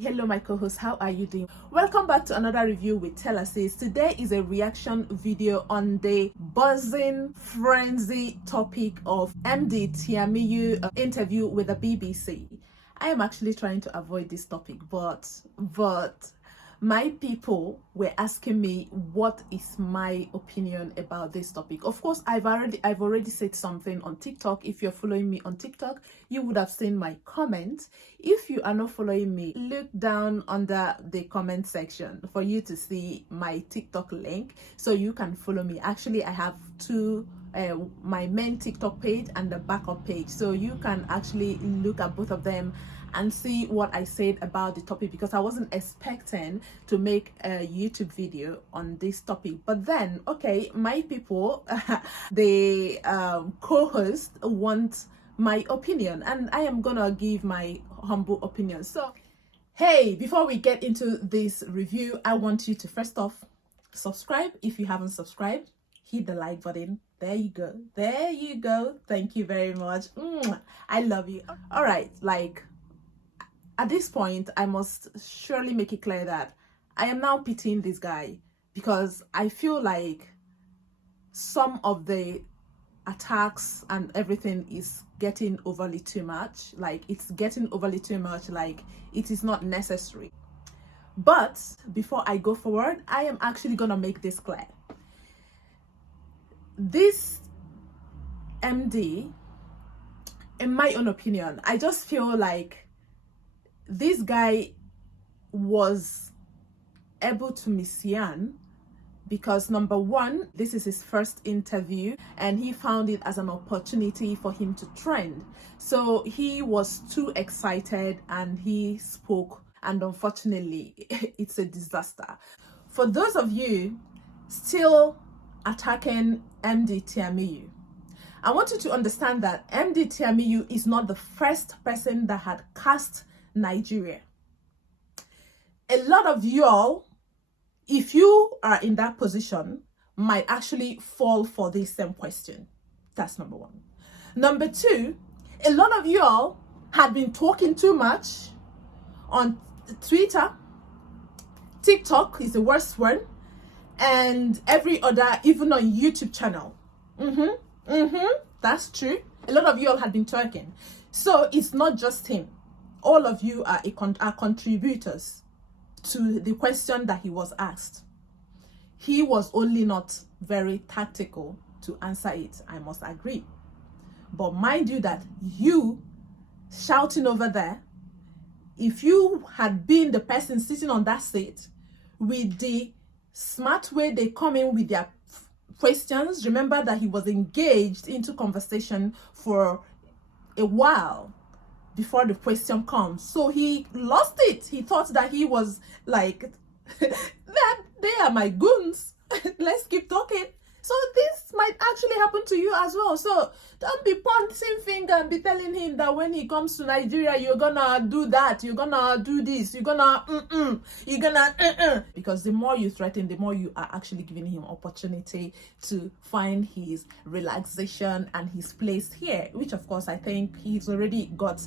Hello my co-host, how are you doing? Welcome back to another review with Tella Says. Today is a reaction video on the buzzing frenzy topic of Emdee Tiamiyu interview with the BBC. I am actually trying to avoid this topic, but my people were asking me what is my opinion about this topic. Of course, I've already said something on TikTok. If you're following me on TikTok, you would have seen my comment. If you are not following me, look down under the comment section for you to see my TikTok link so you can follow me. Actually, I have two, my main TikTok page and the backup page, so you can actually look at both of them and see what I said about the topic, because I wasn't expecting to make a YouTube video on this topic. But then, okay, my people, the co-host want my opinion, and I am gonna give my humble opinion. So, hey, before we get into this review, I want you to first off subscribe if you haven't subscribed. Hit the like button. There you go. There you go. Thank you very much. I love you. All right, like, at this point, I must surely make it clear that I am now pitying this guy, because I feel like some of the attacks and everything is getting overly too much. Like, it's getting overly too much. Like, it is not necessary. But before I go forward, I am actually gonna make this clear. This MD, in my own opinion, I just feel like this guy was able to misyan, because number one, this is his first interview and he found it as an opportunity for him to trend. So he was too excited and he spoke, and unfortunately it's a disaster. For those of you still attacking Emdee Tiamiyu, I want you to understand that Emdee Tiamiyu is not the first person that had cast Nigeria. A lot of y'all, if you are in that position, might actually fall for this same question. That's number one. Number two, a lot of y'all had been talking too much on Twitter. TikTok is the worst one, and every other, even on YouTube channel. That's true. A lot of y'all had been talking. So it's not just him. All of you are contributors to the question that he was asked. He was only not very tactical to answer it, I must agree. But mind you that you shouting over there, if you had been the person sitting on that seat, with the smart way they come in with their questions, remember that he was engaged into conversation for a while before the question comes. So he lost it. He thought that he was like, that they are my goons. Let's keep talking. So this might actually happen to you as well. So don't be pointing finger and be telling him that when he comes to Nigeria, you're gonna do that, you're gonna do this, you're gonna because the more you threaten, the more you are actually giving him opportunity to find his relaxation and his place here, which of course I think he's already got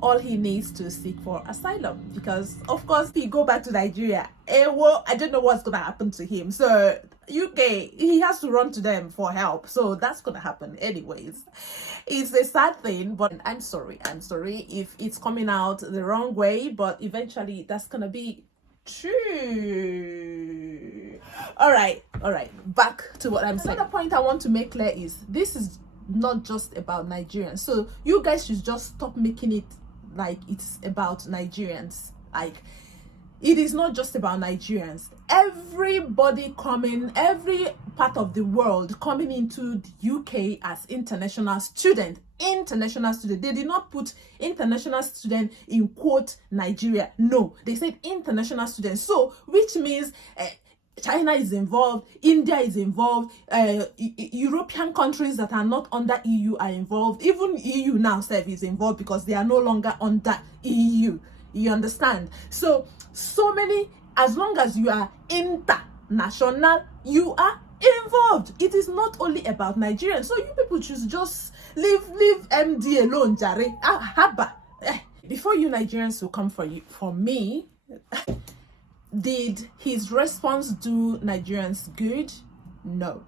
all he needs to seek for asylum, because of course he go back to Nigeria, well, I don't know what's gonna happen to him. So UK, he has to run to them for help, so that's gonna happen anyways. It's a sad thing, but I'm sorry if it's coming out the wrong way, but eventually that's gonna be true. All right, back to what I'm saying. Another point I want to make clear is this is not just about Nigerians, so you guys should just stop making it like it's about Nigerians. Like, it is not just about Nigerians. Everybody coming, every part of the world coming into the UK as international student. They did not put international student in quote Nigeria. No, they said international students. So which means China is involved, India is involved, European countries that are not under EU are involved. Even EU now is involved because they are no longer under EU. You understand? So many, as long as you are international, you are involved. It is not only about Nigerians. So you people should just leave MD alone, Jare. Haba. Before you Nigerians will come for me, Did his response do Nigerians good? No.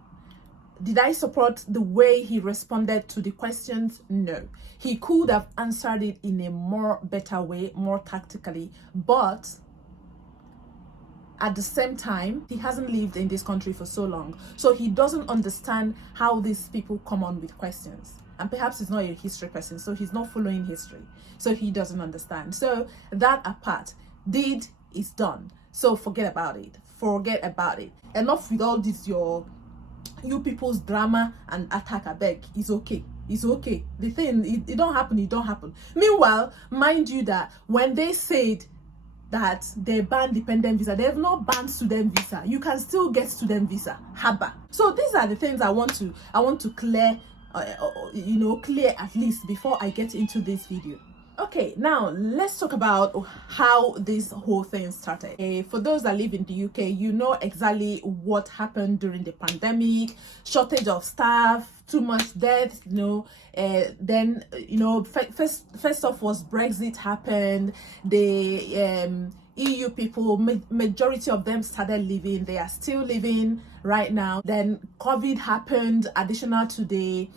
Did I support the way he responded to the questions? No. He could have answered it in a more better way, more tactically, but at the same time, he hasn't lived in this country for so long, so he doesn't understand how these people come on with questions. And perhaps he's not a history person, so he's not following history, so he doesn't understand. So that apart, did is done, so forget about it. Enough with all this you people's drama and attack. Abeg, it's okay. The thing, it don't happen. Meanwhile, mind you that when they said that they banned dependent visa, they have not banned student visa. You can still get student visa. Haba. So these are the things I want to clear, clear at least before I get into this video. Okay, now let's talk about how this whole thing started. For those that live in the UK, you know exactly what happened during the pandemic: shortage of staff, too much death. Then first off was Brexit happened. The EU people, majority of them started living. They are still living right now. Then COVID happened, additional to the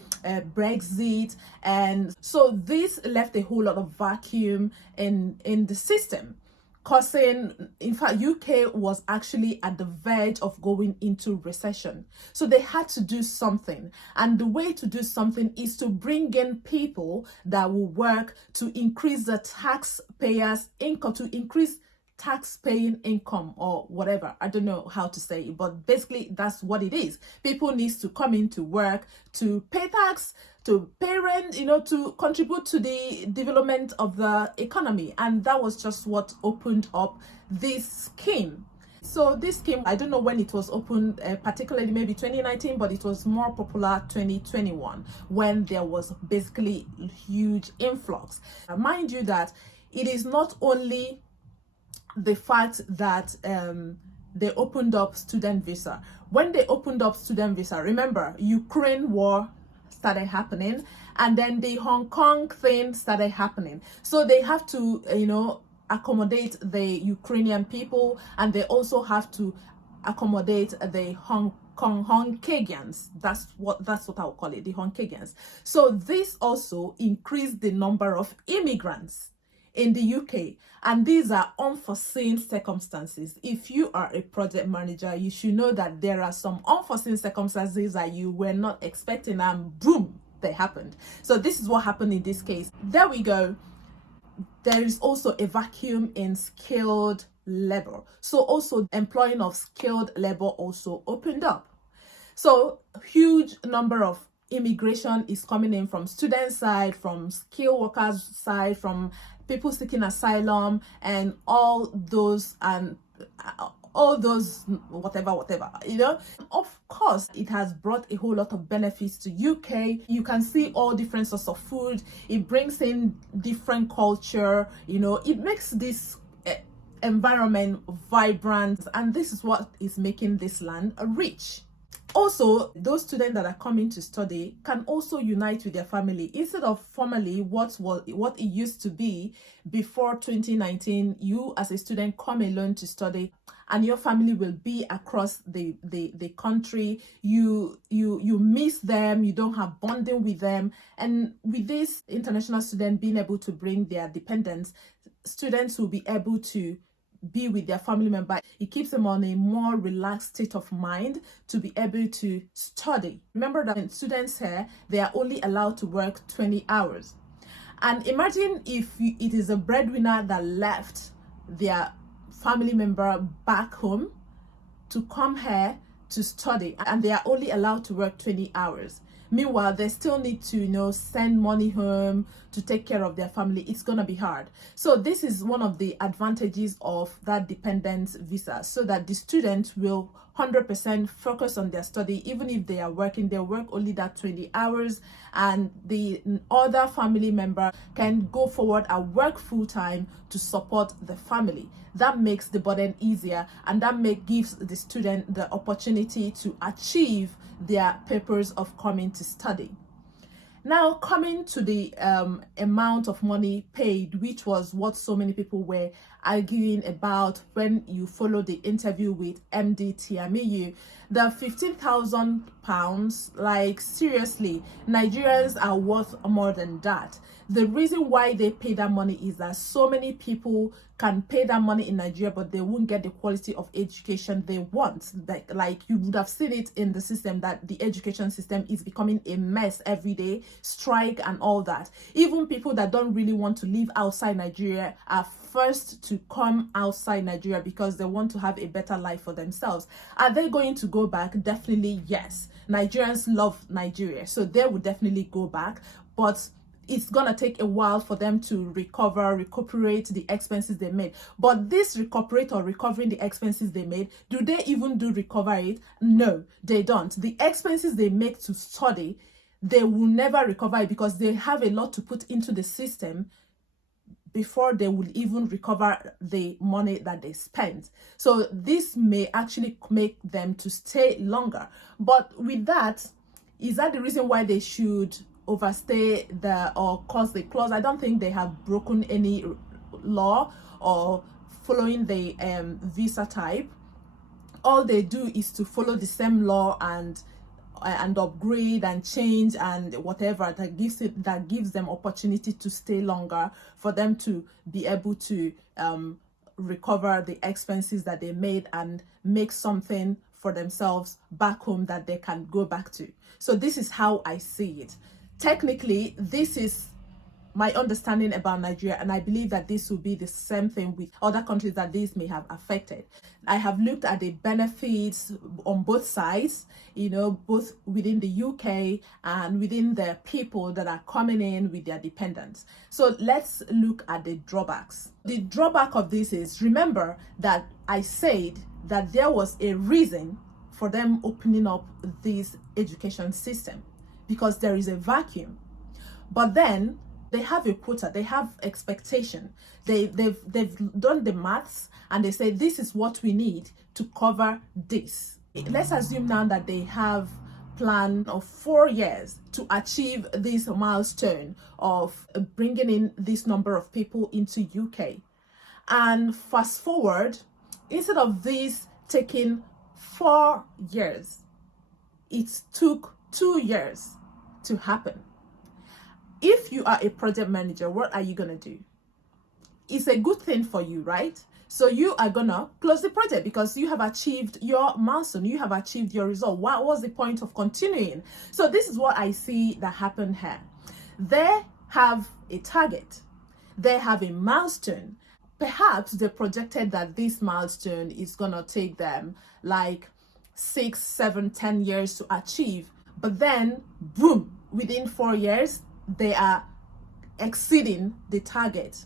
Brexit, and so this left a whole lot of vacuum in the system, causing, in fact, UK was actually at the verge of going into recession. So they had to do something, and the way to do something is to bring in people that will work to increase the taxpayers' income, to increase tax-paying income, or whatever. I don't know how to say it, but basically that's what it is. People need to come into work to pay tax, to pay rent, to contribute to the development of the economy, and that was just what opened up this scheme. So this scheme, I don't know when it was opened, particularly maybe 2019, but it was more popular 2021, when there was basically huge influx. Mind you that it is not only the fact that they opened up student visa. When they opened up student visa, remember, Ukraine war started happening, and then the Hong Kong thing started happening. So they have to, accommodate the Ukrainian people, and they also have to accommodate the Hongkians. That's what I'll call it, the Hongkians. So this also increased the number of immigrants in the UK, and these are unforeseen circumstances. If you are a project manager, you should know that there are some unforeseen circumstances that you were not expecting, and boom, they happened. So this is what happened in this case. There we go. There is also a vacuum in skilled labor, so also employing of skilled labor also opened up. So huge number of immigration is coming in from student side, from skilled workers side, from people seeking asylum, and all those whatever. Of course, it has brought a whole lot of benefits to UK. You can see all different sorts of food. It brings in different culture. It makes this environment vibrant, and this is what is making this land rich. Also, those students that are coming to study can also unite with their family, instead of formerly what it used to be before 2019. You as a student come alone to study, and your family will be across the country. You miss them, you don't have bonding with them. And with this international student being able to bring their dependents, students will be able to be with their family member. It keeps them on a more relaxed state of mind to be able to study. Remember that students here, they are only allowed to work 20 hours. And imagine if it is a breadwinner that left their family member back home to come here to study, and they are only allowed to work 20 hours. Meanwhile, they still need to, send money home to take care of their family. It's going to be hard. So this is one of the advantages of that dependent visa, so that the students will 100% focus on their study. Even if they are working, they'll work only that 20 hours, and the other family member can go forward and work full-time to support the family. That makes the burden easier, and that gives the student the opportunity to achieve their purpose of coming to study. Now, coming to the amount of money paid, which was what so many people were arguing about when you follow the interview with Emdee Tiamiyu. The £15,000, like seriously, Nigerians are worth more than that. The reason why they pay that money is that so many people can pay that money in Nigeria, but they won't get the quality of education they want. Like you would have seen it in the system, that the education system is becoming a mess every day, strike and all that. Even people that don't really want to live outside Nigeria are first to come outside Nigeria because they want to have a better life for themselves. Are they going to go back? Definitely yes. Nigerians love Nigeria, so they would definitely go back, but it's gonna take a while for them to recuperate the expenses they made. But this recovering the expenses they made, do they even recover it? No, they don't. The expenses they make to study, they will never recover it because they have a lot to put into the system before they will even recover the money that they spent. So this may actually make them to stay longer. But with that, is that the reason why they should overstay or cause the clause? I don't think they have broken any law or following the visa type. All they do is to follow the same law and upgrade and change and whatever that gives them opportunity to stay longer, for them to be able to recover the expenses that they made and make something for themselves back home that they can go back to. So this is how I see it. Technically, this is my understanding about Nigeria, and I believe that this will be the same thing with other countries that this may have affected. I have looked at the benefits on both sides, both within the UK and within the people that are coming in with their dependents. So let's look at the drawbacks. The drawback of this is, remember that I said that there was a reason for them opening up this education system, because there is a vacuum. But then they have a quota, they have expectation. They've done the maths and they say this is what we need to cover this. Let's assume now that they have plan of 4 years to achieve this milestone of bringing in this number of people into UK. And fast forward, instead of this taking 4 years, it took 2 years to happen. If you are a project manager, what are you gonna do? It's a good thing for you, right? So you are gonna close the project because you have achieved your milestone, you have achieved your result. What was the point of continuing? So this is what I see that happened here. They have a target, they have a milestone. Perhaps they projected that this milestone is gonna take them like 6, 7, 10 years to achieve, but then boom, within 4 years they are exceeding the target.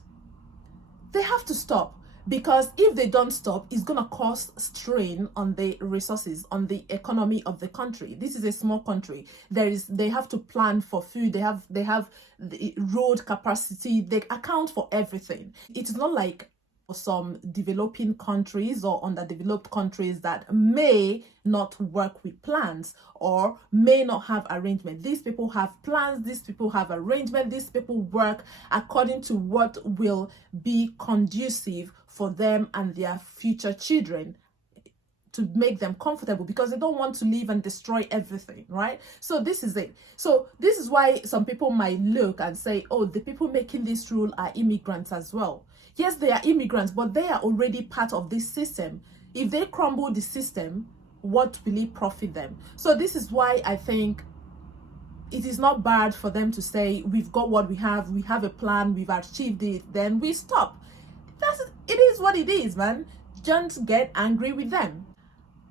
They have to stop, because if they don't stop, it's going to cause strain on the resources, on the economy of the country. This is a small country. They have to plan for food, they have the road capacity, they account for everything. It's not like some developing countries or underdeveloped countries that may not work with plans or may not have arrangement. These people have plans, these people have arrangement, these people work according to what will be conducive for them and their future children, to make them comfortable, because they don't want to leave and destroy everything, right? So this is it. So this is why some people might look and say, oh, the people making this rule are immigrants as well. Yes, they are immigrants, but they are already part of this system. If they crumble the system, what will it profit them? So this is why I think it is not bad for them to say, we've got what we have a plan, we've achieved it, then we stop. It is what it is, man. Don't get angry with them.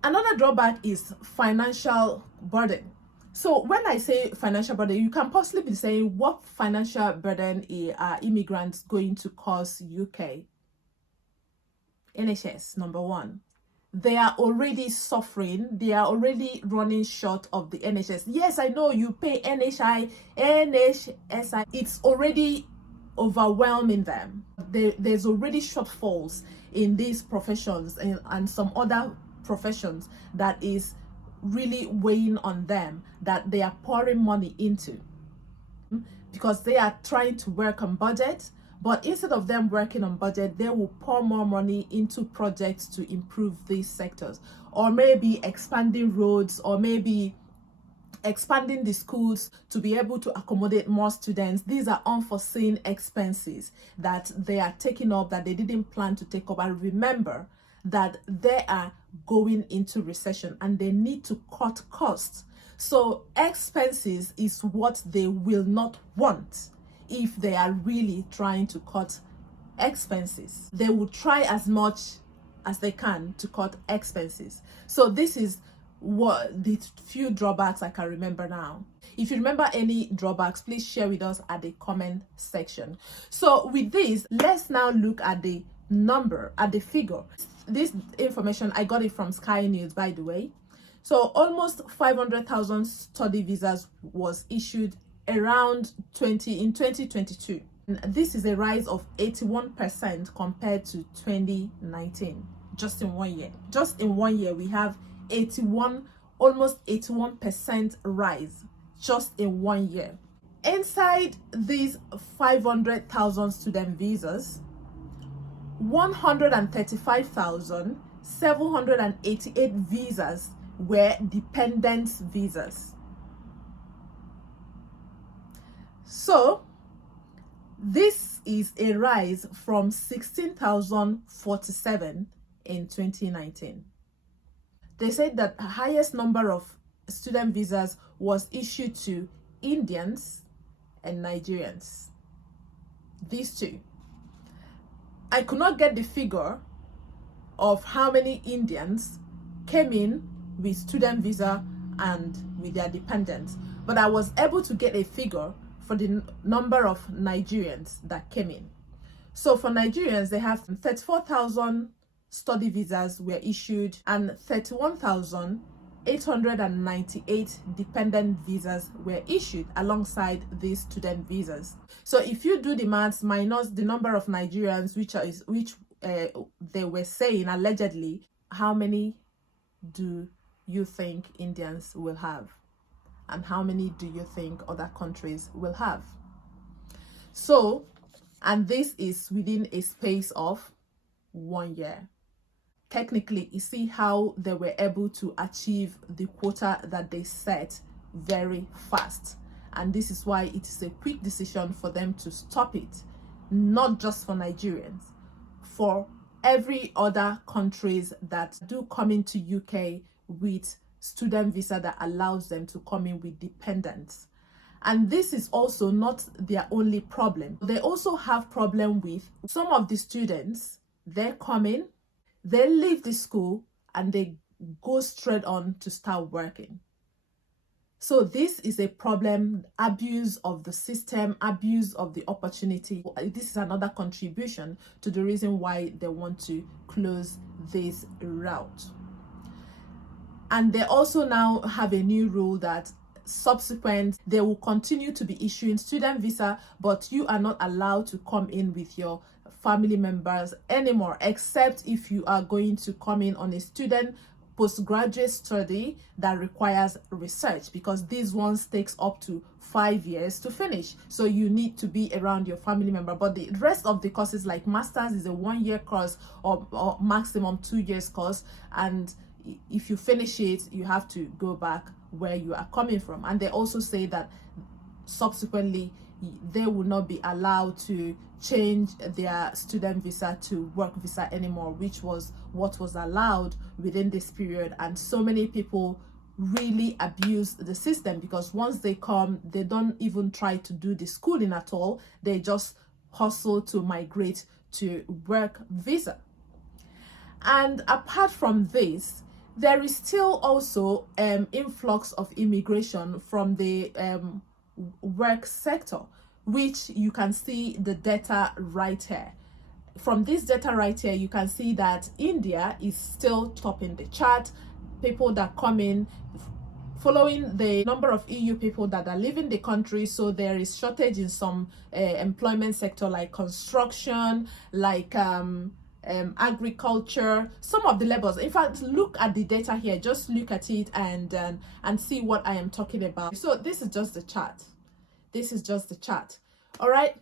Another drawback is financial burden. So when I say financial burden, you can possibly be saying, what financial burden are immigrants going to cause UK? NHS, number one. They are already suffering. They are already running short of the NHS. Yes, I know you pay NHSI. It's already overwhelming them. There's already shortfalls in these professions and some other professions that is really weighing on them, that they are pouring money into, because they are trying to work on budget, But instead of them working on budget, they will pour more money into projects to improve these sectors, or maybe expanding roads, or maybe expanding the schools to be able to accommodate more students. These are unforeseen expenses that they are taking up that they didn't plan to take up. And remember that they are going into recession and they need to cut costs. So expenses is what they will not want if they are really trying to cut expenses. They will try as much as they can to cut expenses. So this is what the few drawbacks I can remember now. If you remember any drawbacks, please share with us at the comment section. So with this, let's now look at the number, at the figure. This information, I got it from Sky News, by the way. So almost 500,000 study visas was issued around in 2022. And this is a rise of 81% compared to 2019. Just in 1 year. Just in 1 year, we have almost 81% rise just in 1 year. Inside these 500,000 student visas, 135,788 visas were dependents visas. So this is a rise from 16,047 in 2019. They said that the highest number of student visas was issued to Indians and Nigerians. These two. I could not get the figure of how many Indians came in with student visa and with their dependents, but I was able to get a figure for the number of Nigerians that came in. So for Nigerians, they have 34,000 study visas were issued and 31,898 dependent visas were issued alongside these student visas. So if you do the maths minus the number of Nigerians, which they were saying allegedly, how many do you think Indians will have? And how many do you think other countries will have? So, and this is within a space of 1 year. Technically, you see how they were able to achieve the quota that they set very fast. And this is why it is a quick decision for them to stop it, not just for Nigerians, for every other countries that do come into UK with student visa that allows them to come in with dependents. And this is also not their only problem. They also have problem with some of the students. They come in, they leave the school and they go straight on to start working. So this is a problem, abuse of the system, abuse of the opportunity. This is another contribution to the reason why they want to close this route. And they also now have a new rule that subsequent, they will continue to be issuing student visa, but you are not allowed to come in with your family members anymore, except if you are going to come in on a student postgraduate study that requires research, because these ones takes up to 5 years to finish. So you need to be around your family member. But the rest of the courses, like masters, is a 1 year course or maximum 2 years course, and if you finish it, you have to go back where you are coming from. And they also say that subsequently they will not be allowed to change their student visa to work visa anymore, which was what was allowed within this period. And so many people really abuse the system, because once they come, they don't even try to do the schooling at all. They just hustle to migrate to work visa. And apart from this, there is still also influx of immigration from the work sector, which you can see the data right here. From this data right here, you can see that India is still topping the chart. People that come in following the number of EU people that are leaving the country. So there is shortage in some employment sector, like construction, like agriculture, some of the labels. In fact, look at the data here, just look at it and see what I am talking about. So this is just the chart. This is just the chart. All right.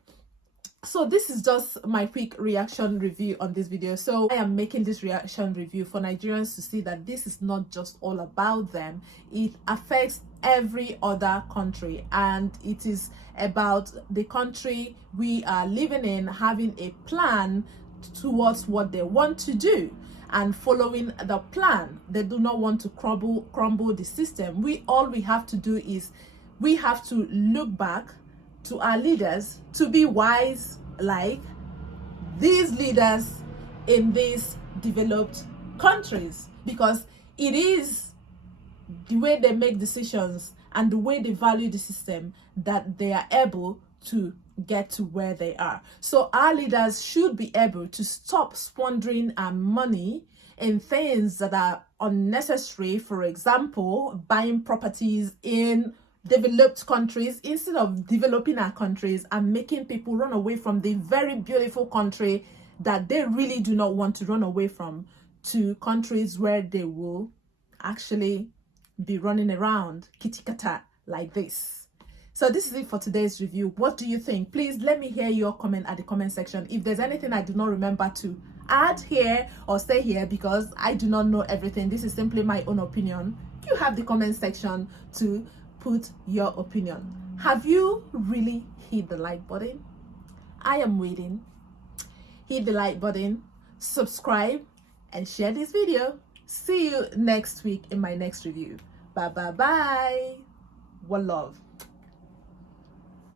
So this is just my quick reaction review on this video. So I am making this reaction review for Nigerians to see that this is not just all about them. It affects every other country, and it is about the country we are living in having a plan towards what they want to do and following the plan. They do not want to crumble the system. All we have to do is we have to look back to our leaders to be wise like these leaders in these developed countries, because it is the way they make decisions and the way they value the system that they are able to get to where they are. So our leaders should be able to stop squandering our money in things that are unnecessary. For example, buying properties in developed countries instead of developing our countries and making people run away from the very beautiful country that they really do not want to run away from, to countries where they will actually be running around kitty kata like this. So this is it for today's review. What do you think? Please let me hear your comment at the comment section. If there's anything I do not remember to add here or say here, because I do not know everything, this is simply my own opinion, you have the comment section to put your opinion. Have you really hit the like button? I am waiting. Hit the like button, subscribe, and share this video. See you next week in my next review. Bye bye bye. One love.